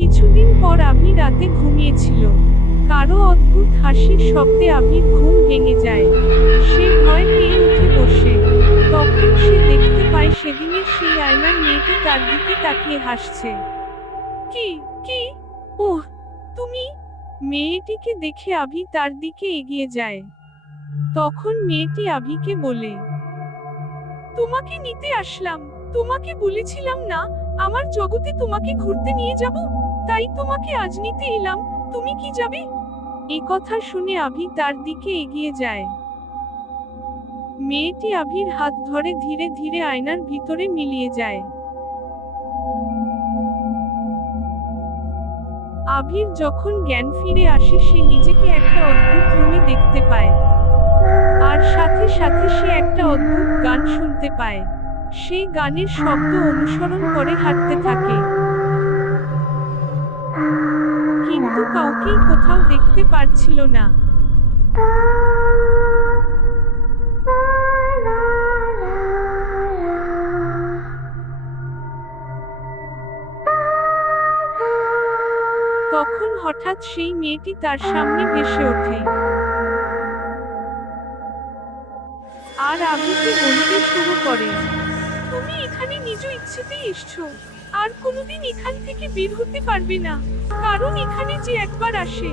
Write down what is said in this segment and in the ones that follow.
কিছুদিন পর আভি রাতে ঘুমিয়েছিল। কারও অদ্ভুত হাসির শব্দে আভির ঘুম ভেঙে যায়। সে ভয় পেয়ে উঠে বসে। তখন সে দেখতে পায় সেদিনের সেই আয়নার মেয়েটি তার দিকে তাকিয়ে হাসছে। কি? কি? ওহ, তুমি? মেয়েটিকে দেখে আভি তার দিকে এগিয়ে যায়। তখন মেয়েটি আভিকে বলে, তোমাকে নিতে আসলাম। তোমাকে বলেছিলাম না, আমার জগতে তোমাকে ঘুরতে নিয়ে যাব? তাই তোমাকে আজ নিতে এলাম, তুমি কি যাবে? এই কথা শুনে আভি তার দিকে এগিয়ে যায়। মেয়েটি আভির হাত ধরে ধীরে ধীরে আয়নার ভিতরে মিলিয়ে যায়। আভির যখন জ্ঞান ফিরে আসে, সে নিজেকে একটা অদ্ভুত রুমে দেখতে পায়। আর সাথে সাথে সে একটা অদ্ভুত গান শুনতে পায়। সেই গানের শব্দ অনুসরণ করে হাঁটতে থাকে। কিন্তু কাউকেই কোথাও দেখতে পারছিল না। তখন হঠাৎ সেই মেয়েটি তার সামনে ভেসে ওঠে। আর আবিকে বলতে শুরু করে। তুমি এখানে নিজ ইচ্ছেতেই এসছো। আর কোনোদিন এখান থেকে বের হতে পারবে না। কারণ এখানে যে একবার আসে,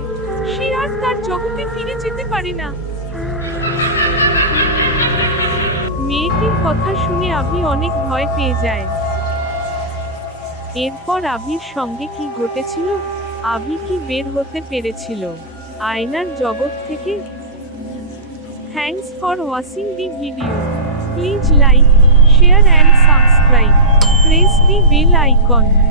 সে আর তার জগতে ফিরে যেতে পারে না। মেয়েটির কথা শুনে আভি অনেক ভয় পেয়ে যায়। এরপর আভির সঙ্গে কি ঘটেছিল, আভি কি বের হতে পেরেছিল? আয়নার জগৎ থেকে। Thanks for watching the video please like share and subscribe. Press the bell icon.